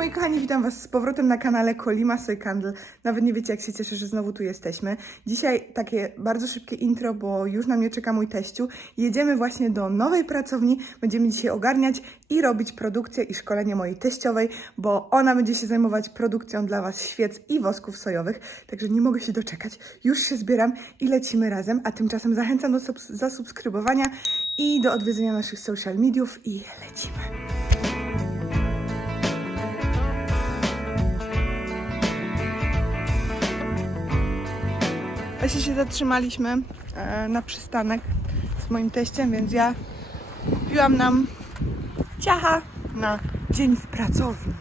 moi kochani, witam Was z powrotem na kanale Kolima Soy Candle. Nawet nie wiecie, jak się cieszę, że znowu tu jesteśmy. Dzisiaj takie bardzo szybkie intro, bo już na mnie czeka mój teściu. Jedziemy właśnie do nowej pracowni. Będziemy dzisiaj ogarniać i robić produkcję i szkolenie mojej teściowej, bo ona będzie się zajmować produkcją dla Was świec i wosków sojowych. Także nie mogę się doczekać. Już się zbieram i lecimy razem. A tymczasem zachęcam do subs- zasubskrybowania i do odwiedzenia naszych social mediów i lecimy. Właśnie się zatrzymaliśmy e, na przystanek z moim teściem, więc ja kupiłam nam ciacha na dzień w pracowni.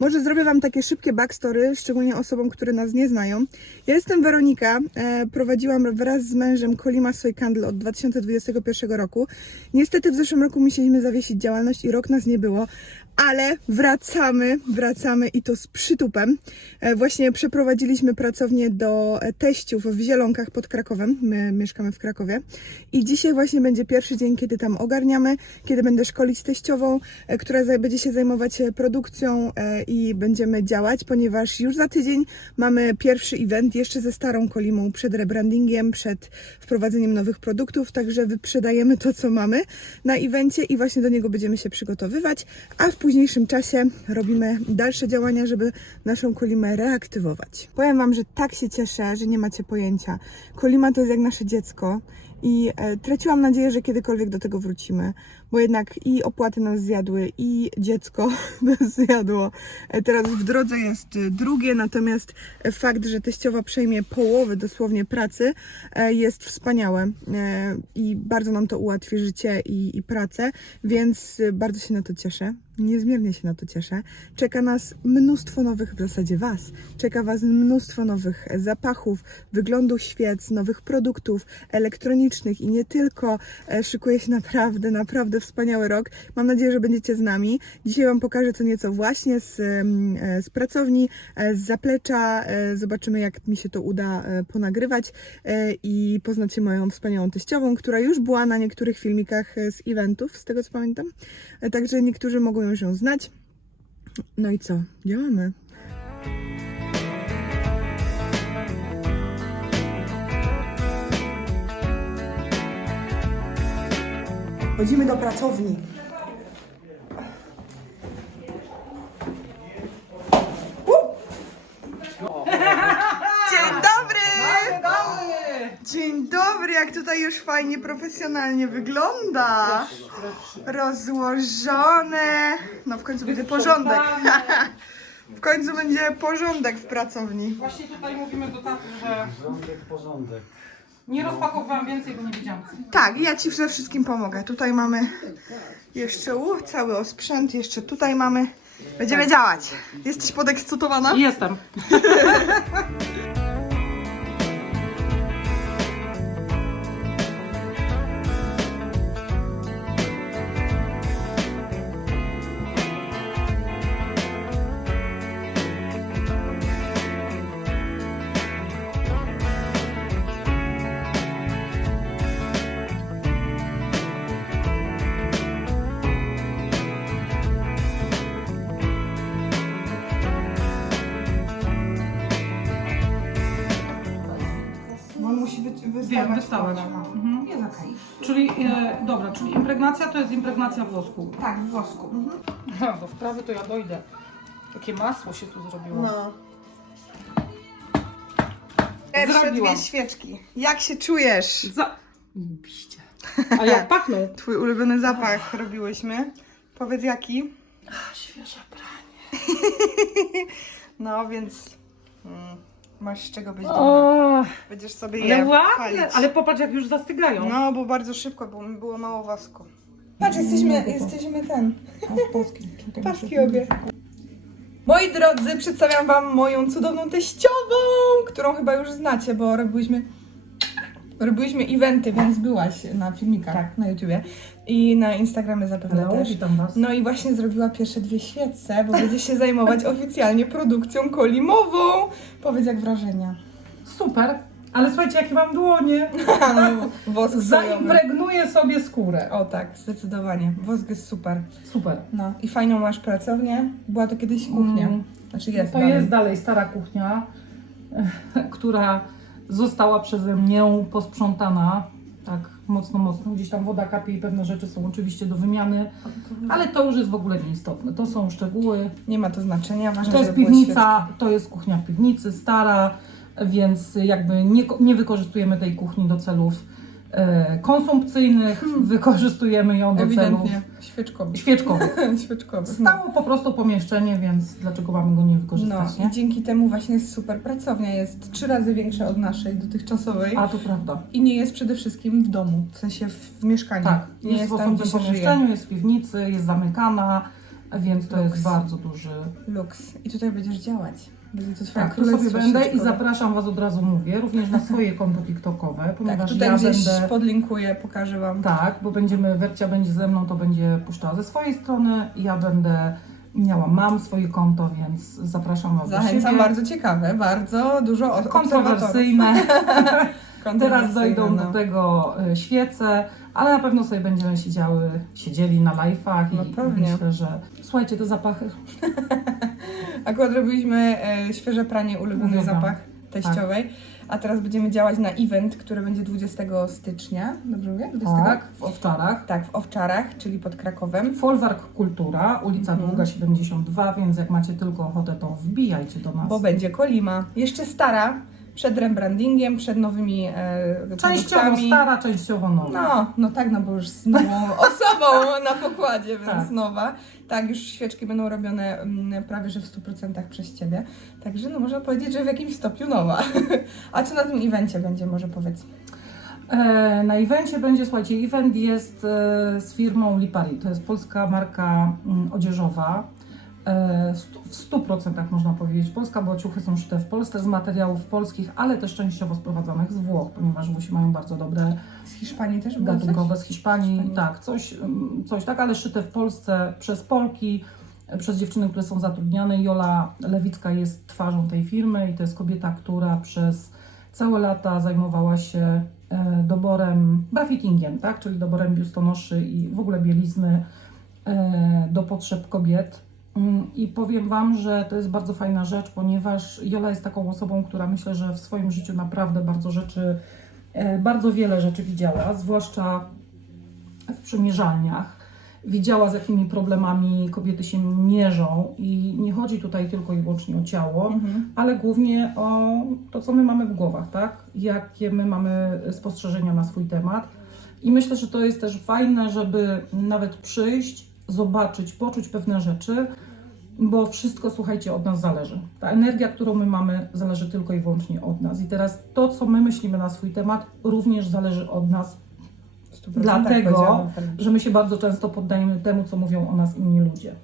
Może zrobię Wam takie szybkie backstory, szczególnie osobom, które nas nie znają. Ja jestem Weronika, e, prowadziłam wraz z mężem Kolima Soy Candle od 2021 roku. Niestety w zeszłym roku musieliśmy zawiesić działalność i rok nas nie było, ale wracamy, wracamy i to z przytupem. E, Właśnie przeprowadziliśmy pracownię do e, teściów w Zielonkach pod Krakowem. My mieszkamy w Krakowie. I dzisiaj właśnie będzie pierwszy dzień, kiedy tam ogarniamy, kiedy będę szkolić teściową, która będzie się zajmować produkcją i będziemy działać, ponieważ już za tydzień mamy pierwszy event jeszcze ze starą Kolimą przed rebrandingiem, przed wprowadzeniem nowych produktów, także wyprzedajemy to, co mamy na evencie i właśnie do niego będziemy się przygotowywać, a w późniejszym czasie robimy dalsze działania, żeby naszą Kolimę reaktywować. Powiem Wam, że tak się cieszę, że nie macie pojęcia. Kolima to jest jak nasze dziecko i e, traciłam nadzieję, że kiedykolwiek do tego wrócimy, bo jednak i opłaty nas zjadły, i dziecko nas zjadło. E, teraz w drodze jest e, drugie, natomiast e, fakt, że teściowa przejmie połowę dosłownie pracy jest wspaniałe i bardzo nam to ułatwi życie i, i pracę, więc bardzo się na to cieszę. Niezmiernie się na to cieszę. Czeka nas mnóstwo nowych, w zasadzie Was, czeka Was mnóstwo nowych zapachów, wyglądu świec, nowych produktów elektronicznych i nie tylko. Szykuje się naprawdę, naprawdę wspaniały rok. Mam nadzieję, że będziecie z nami. Dzisiaj Wam pokażę co nieco właśnie z, e, z pracowni, e, z zaplecza. E, Zobaczymy, jak mi się to uda ponagrywać i poznacie moją wspaniałą teściową, która już była na niektórych filmikach z eventów, z tego co pamiętam. Także niektórzy mogą ją znać. No i co? Działamy. Chodzimy do pracowni. Dzień dobry! Dzień dobry, jak tutaj już fajnie, profesjonalnie wygląda. Rozłożone. No w końcu będzie porządek. W końcu będzie porządek w pracowni. Właśnie tutaj mówimy do taty, że Porządek, porządek. Nie rozpakowałam więcej, bo nie wiedziałam. Tak, ja Ci ze wszystkim pomogę. Tutaj mamy jeszcze u, cały osprzęt, jeszcze tutaj mamy. Będziemy działać. Jesteś podekscytowana? Jestem. no. Mhm. Jest okej. Czyli, e, dobra, czyli impregnacja to jest impregnacja wosku. Tak, w wosku. Mhm. Ha, do wprawy to ja dojdę. Takie masło się tu zrobiło. No. Pierwsze Zrobiłam. dwie świeczki. Jak się czujesz? Za... Biście. A jak pachną? Twój ulubiony zapach robiłyśmy. Powiedz jaki? A, świeże pranie. No, więc mm, masz z czego być dumny. O, Będziesz sobie ale je ładne. palić. Ale popatrz jak już zastygają. No, bo bardzo szybko, bo mi było mało wasku. Patrz, jesteśmy, jesteśmy ten. Paski obie. Moi drodzy, przedstawiam wam moją cudowną teściową, którą chyba już znacie, bo robiłyśmy, robiłyśmy eventy, więc byłaś na filmikach Tak. na YouTubie i na Instagramie zapewne Hello, też. witam was. No i właśnie zrobiła pierwsze dwie świece, bo będzie się zajmować oficjalnie produkcją kolimową. Powiedz jak wrażenia. Super. Ale słuchajcie, jakie mam dłonie. Wosk sojowy. Zaimpregnuję sobie skórę. O tak, zdecydowanie. Wosk jest super. Super. No i fajną masz pracownię. Była to kiedyś kuchnia. Mm. Znaczy jest To dalej. jest dalej stara kuchnia, która została przeze mnie posprzątana. Tak, mocno, mocno. Gdzieś tam woda kapie i pewne rzeczy są oczywiście do wymiany, ale to już jest w ogóle nieistotne. To są szczegóły. Nie ma to znaczenia. Ważne, To jest piwnica, to jest kuchnia w piwnicy, stara, więc jakby nie, nie wykorzystujemy tej kuchni do celów e, konsumpcyjnych, wykorzystujemy ją do celów Ewidentnie. Świeczkowy. świeczkowych. Świeczkowy. Stało po prostu pomieszczenie, więc dlaczego mamy go nie No wykorzystać, i nie? dzięki temu właśnie jest super pracownia. Jest trzy razy większa od naszej dotychczasowej. A to prawda. I nie jest przede wszystkim w domu, w sensie w, mieszkaniu. Tak, nie jest, jest, w osobnym żyje. pomieszczeniu, jest w piwnicy, jest zamykana, więc to Luks. jest bardzo duży. Luks. I tutaj będziesz działać. Będzie to twoja Tak, tu sobie królestwo będę i zapraszam Was od razu mówię, również na swoje konto TikTokowe, Tak, ponieważ tutaj ja gdzieś będę... podlinkuję, pokażę Wam. Tak, bo będziemy, Wercia będzie ze mną, to będzie puszczała ze swojej strony, ja będę miała, mam swoje konto, więc zapraszam Was do Zachęcam, siebie. bardzo ciekawe, bardzo dużo od Kontrowersyjne. Teraz dojdą no. do tego e, świece, ale na pewno sobie będziemy siedziały, siedzieli na live'ach No i pewnie. myślę, że słuchajcie, te zapachy Akurat robiliśmy e, świeże pranie, ulubiony Uwielbiam. zapach teściowej, a teraz będziemy działać na event, który będzie 20 stycznia, dobrze mówię? 20? tak, w Owczarach. Tak, w Owczarach, czyli pod Krakowem. Folwark Kultura, ulica Mhm. Długa 72, więc jak macie tylko ochotę, to wbijajcie do nas. Bo będzie kolima. Jeszcze stara, przed rebrandingiem, przed nowymi e, Częściowo produktami. stara, częściowo nowa. No, no tak, no bo już z nową osobą na pokładzie, więc Tak. nowa. Tak, już świeczki będą robione mm, prawie że w 100% przez Ciebie. Także no można powiedzieć, że w jakimś stopniu nowa. A co na tym evencie będzie, może powiedz? E, na evencie będzie, słuchajcie, event jest e, z firmą Lipari. To jest polska marka mm, odzieżowa. E, w 100% można powiedzieć. Polska, bo ciuchy są szyte w Polsce z materiałów polskich, ale też częściowo sprowadzanych z Włoch, ponieważ Włosi mają bardzo dobre Z Hiszpanii też było gatunkowe z Hiszpanii. Hiszpanii. Tak, coś, mm, coś tak, ale szyte w Polsce przez Polki, e, przez dziewczyny, które są zatrudniane. Jola Lewicka jest twarzą tej firmy i to jest kobieta, która przez całe lata zajmowała się e, doborem, brafittingiem, tak? czyli doborem biustonoszy i w ogóle bielizny do potrzeb kobiet. Mm, I powiem Wam, że to jest bardzo fajna rzecz, ponieważ Jola jest taką osobą, która myślę, że w swoim życiu naprawdę bardzo rzeczy, e, bardzo wiele rzeczy widziała, zwłaszcza w przymierzalniach. Widziała, z jakimi problemami kobiety się mierzą i nie chodzi tutaj tylko i wyłącznie o ciało, Mhm. ale głównie o to, co my mamy w głowach, tak? Jakie my mamy spostrzeżenia na swój temat. I myślę, że to jest też fajne, żeby nawet przyjść, zobaczyć, poczuć pewne rzeczy, bo wszystko, słuchajcie, od nas zależy. Ta energia, którą my mamy, zależy tylko i wyłącznie od nas. I teraz to, co my myślimy na swój temat, również zależy od nas, W 100% Dlatego, że my się bardzo często poddajemy temu, co mówią o nas inni ludzie.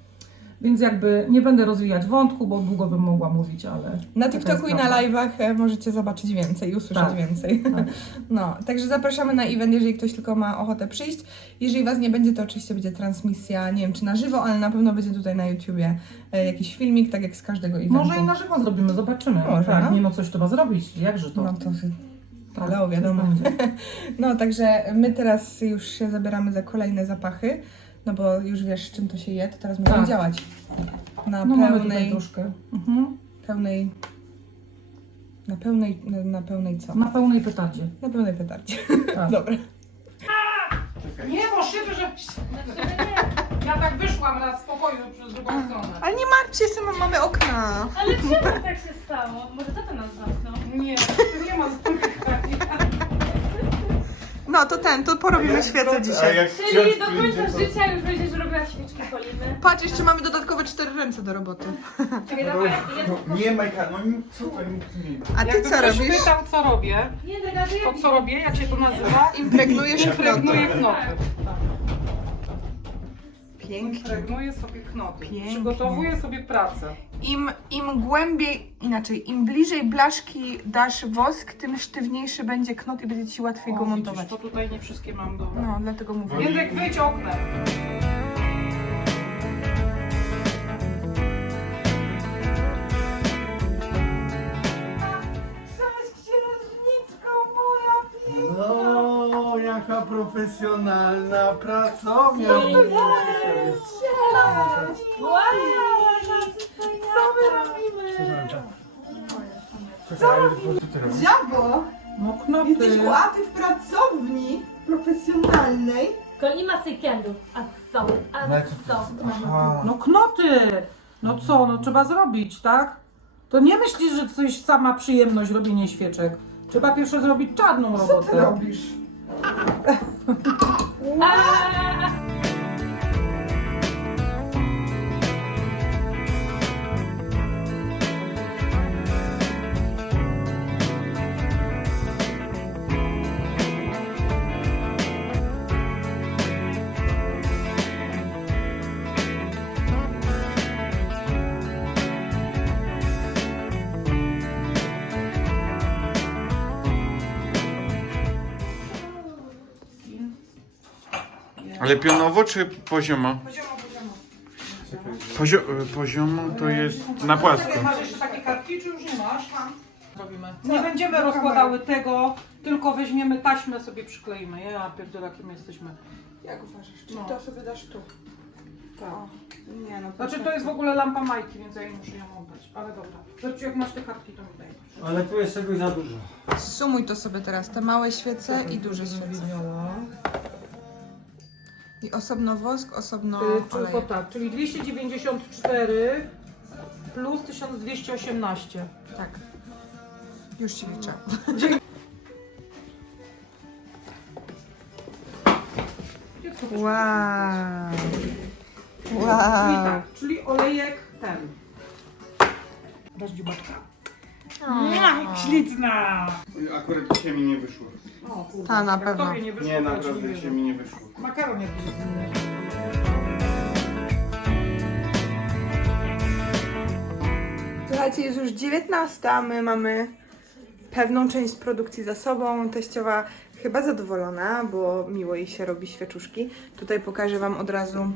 Więc jakby nie będę rozwijać wątku, bo długo bym mogła mówić, ale. Na TikToku i na live'ach e, możecie zobaczyć więcej, usłyszeć Tak. więcej. Tak. No, także zapraszamy na event, jeżeli ktoś tylko ma ochotę przyjść. Jeżeli Was nie będzie, to oczywiście będzie transmisja, nie wiem czy na żywo, ale na pewno będzie tutaj na YouTubie e, jakiś filmik, tak jak z każdego eventu. Może i na żywo zrobimy, zobaczymy. Może, tak, no. nie no, coś trzeba zrobić. Jakże to? No to Tak, ale o, wiadomo. No, także my teraz już się zabieramy za kolejne zapachy, no bo już wiesz, czym to się je, to teraz możemy Tak. działać. Na No mamy tutaj pełnej, troszkę. Mhm. pełnej, na pełnej, na, na pełnej co? Na pełnej petardzie. Na pełnej petardzie. Tak. Dobra. Nie, szyby, że... Ja tak wyszłam na spokoju przez drugą stronę. Ale nie martw się, sama mamy okna. Ale czemu tak się stało? Może tata nas zamknął? Nie, tu nie ma zamykania. No to ten, to porobimy świecę A dzisiaj. Czyli do końca życia już będziesz robiła świeczki poliny. Patrz, jeszcze mamy dodatkowe cztery ręce do roboty. Czekaj, dawaj, ja No, Nie, Majka, no nic, nie A ty Jakby co ktoś robisz? pytał, co robię, Nie, negatyw. to co robię, jak się to nazywa? Impregnujesz Impregnuję knoty. Pięknie. Impregnuję sobie knoty. Pięknie. Przygotowuję sobie pracę. Im, Im głębiej, inaczej, im bliżej blaszki dasz wosk, tym sztywniejszy będzie knot i będzie Ci łatwiej go O, widzisz, montować. to tutaj nie wszystkie mam do... No, dlatego mówię. Jędrek, wyjdź oknem. Profesjonalna pracownia. Co my robimy? Co robimy? Dziabo! No knopy. Jesteś u Aty w pracowni profesjonalnej. To nie ma weekendu. A co? A No, co? Aha. No knoty! No co, no trzeba zrobić, tak? To nie myślisz, że coś sama przyjemność robienie świeczek. Trzeba pierwsze zrobić czarną Co robotę. ty robisz? Ale pionowo czy poziomo? Poziomo, poziomo. Pozio poziomo to jest na płasko. Masz jeszcze takie kartki, czy już nie masz? Zrobimy. Nie będziemy rozkładały tego, tylko weźmiemy taśmę, sobie przykleimy. Ja pierdolę, jakim jesteśmy. Jak uważasz? Czy No. to sobie dasz tu? Tak. O, nie no. Znaczy to jest w ogóle lampa Majki, więc ja jej muszę ją oddać. Ale dobra. Zresztą jak masz te kartki, to mi daj. Ale tu jest czegoś za dużo. Sumuj to sobie teraz, te małe świece i duże świece. I osobno wosk, osobno Y, olej. Tak, czyli 294 plus 1218. Tak. Już ci liczę. Dziecko Wow. Czyli Wow. tak, czyli olejek ten. Dasz dziubaczka. Ślicna! Akurat dzisiaj mi nie wyszło. O, kurde. Ta, na Jak pewno. Tobie nie wyszło, Nie, to ja ci naprawdę dzisiaj mi nie wyszło. Makaron jakiś inny. Słuchajcie, jest już 19, a my mamy pewną część produkcji za sobą. Teściowa chyba zadowolona, bo miło jej się robi świeczuszki. Tutaj pokażę Wam od razu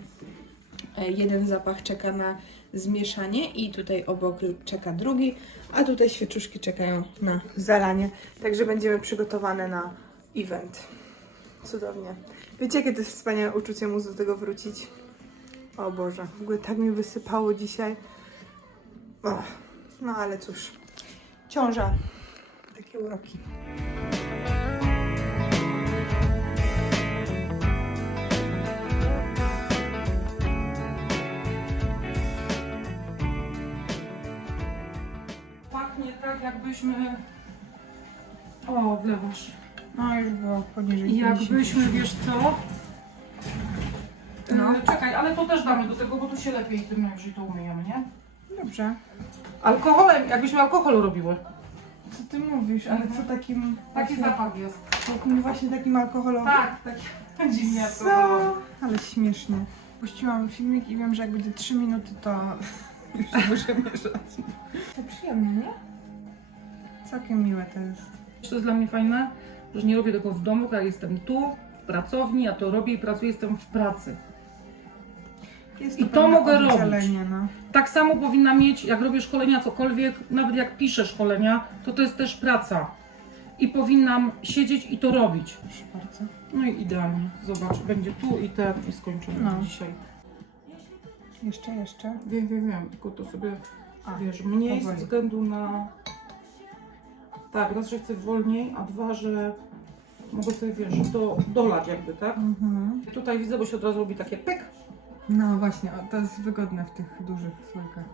jeden zapach czeka na zmieszanie i tutaj obok czeka drugi, a tutaj świeczuszki czekają na zalanie. Także będziemy przygotowane na event. Cudownie. Wiecie, jakie to jest wspaniałe uczucie móc do tego wrócić? O Boże, w ogóle tak mi wysypało dzisiaj. Och. No ale cóż, ciąża. Takie uroki. Pachnie tak, jakbyśmy. O, wlewasz. No już było poniżej Jakbyśmy, wiesz co? No. No. Czekaj, ale to też damy do tego, bo tu się lepiej tym najwyżej to umyjemy, nie? Dobrze. Alkoholem, jakbyśmy alkohol robiły. Co ty mówisz? Ale co takim... Taki właśnie, zapach jest. takim właśnie takim alkoholowym? Tak, taki dziwnie Co? Ale śmiesznie. Puściłam filmik i wiem, że jak będzie 3 minuty, to już muszę mieszać. To przyjemne, nie? Całkiem miłe to jest. Co jest dla mnie fajne, że nie robię tego w domu, ale jestem tu, w pracowni, ja to robię i pracuję, jestem w pracy. jest I to pewne mogę robić. oddzielenie, No. Tak samo powinna mieć, jak robię szkolenia, cokolwiek, nawet jak piszę szkolenia, to to jest też praca. I powinnam siedzieć i to robić. Proszę bardzo. No i idealnie. Zobacz, będzie tu i ten i skończymy No. dzisiaj. Jeszcze, jeszcze. Wiem, wiem, wiem, tylko to sobie, A, wiesz, mniej ze powoli. względu na... Tak, raz, że chcę wolniej, a dwa, że mogę sobie, wiesz, do, dolać jakby, tak? Mhm. Tutaj widzę, bo się od razu robi takie pyk. No właśnie, o, to jest wygodne w tych dużych słoikach.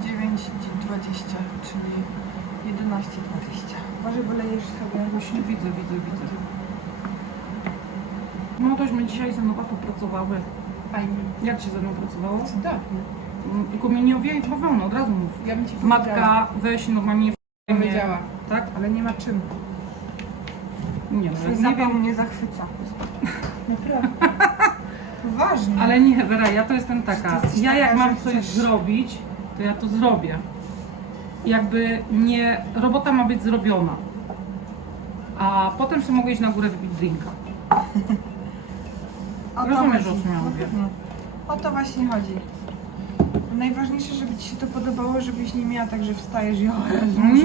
9,20, czyli 11,20. Uważaj, bo lejesz sobie. Właśnie widzę, widzę, widzę. No tośmy dzisiaj ze mną popracowały. Fajnie. Jak się ze mną pracowało? Cudownie. Mm, Tylko mnie nie owijaj bawełną, od razu mów. Ja bym ci. Matka, weź normalnie w powiedziała, Tak? ale nie ma czym. Nie, no, Twój nie zapał wiem. mnie zachwyca. Naprawdę. Poważnie. Ale nie, Wera, ja to jestem taka. Ty jesteś Ja jak taka, mam że coś chcesz- zrobić, to ja to zrobię. Jakby nie, robota ma być zrobiona. A potem sobie mogę iść na górę wypić drinka. O to rozumiesz, chodzi. o czym ja mówię. O to właśnie chodzi. najważniejsze, żeby Ci się to podobało, żebyś nie miała tak, że wstajesz i o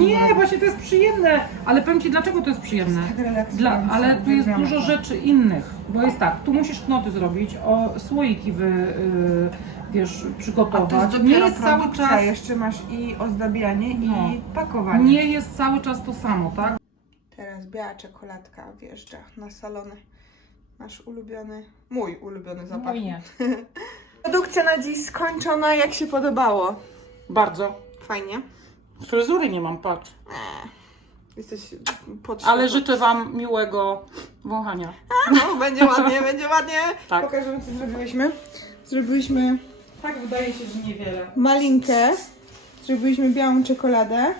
Nie, właśnie to jest przyjemne, ale powiem Ci dlaczego to jest przyjemne. tak relaksujące. Dla, ale tu jest dużo to. rzeczy innych, bo jest tak, tu musisz knoty zrobić, o słoiki wy, y, wiesz, A to przygotować. jest Nie dopiero jest cały produkcja, czas, jeszcze masz i ozdabianie No. i pakowanie. nie jest cały czas to samo, tak? Teraz biała czekoladka wjeżdża na salony. Nasz ulubiony, mój ulubiony zapach. No i nie. Produkcja na dziś skończona, jak się podobało? Bardzo. Fajnie. Fryzury nie mam, patrz. Jesteś pod Ale życzę Wam miłego wąchania. No, będzie ładnie, będzie ładnie. Tak. Pokażemy, co zrobiłyśmy. Zrobiłyśmy Tak, wydaje się, że niewiele. malinkę, zrobiliśmy białą czekoladę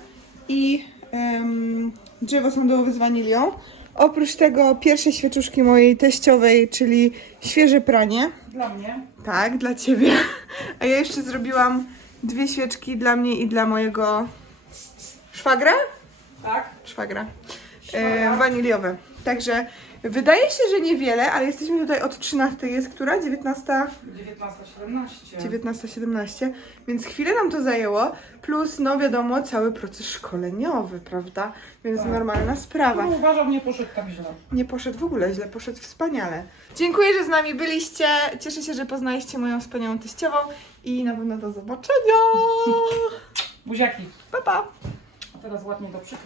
i em, drzewo sandałowe z wanilią. Oprócz tego pierwsze świeczuszki mojej teściowej, czyli świeże pranie. Dla mnie. Tak, dla ciebie. A ja jeszcze zrobiłam dwie świeczki dla mnie i dla mojego szwagra? Tak? Szwagra. E, waniliowe. Także wydaje się, że niewiele, ale jesteśmy tutaj od 13. Jest która? 19? 19-17. 19-17, więc chwilę nam to zajęło, plus no wiadomo, cały proces szkoleniowy, prawda? Więc Tak. normalna sprawa. No, uważam, nie poszedł tak źle. Nie poszedł w ogóle źle, poszedł wspaniale. Dziękuję, że z nami byliście. Cieszę się, że poznaliście moją wspaniałą teściową i na pewno do zobaczenia. Buziaki. Pa, pa. A teraz ładnie to przykryć.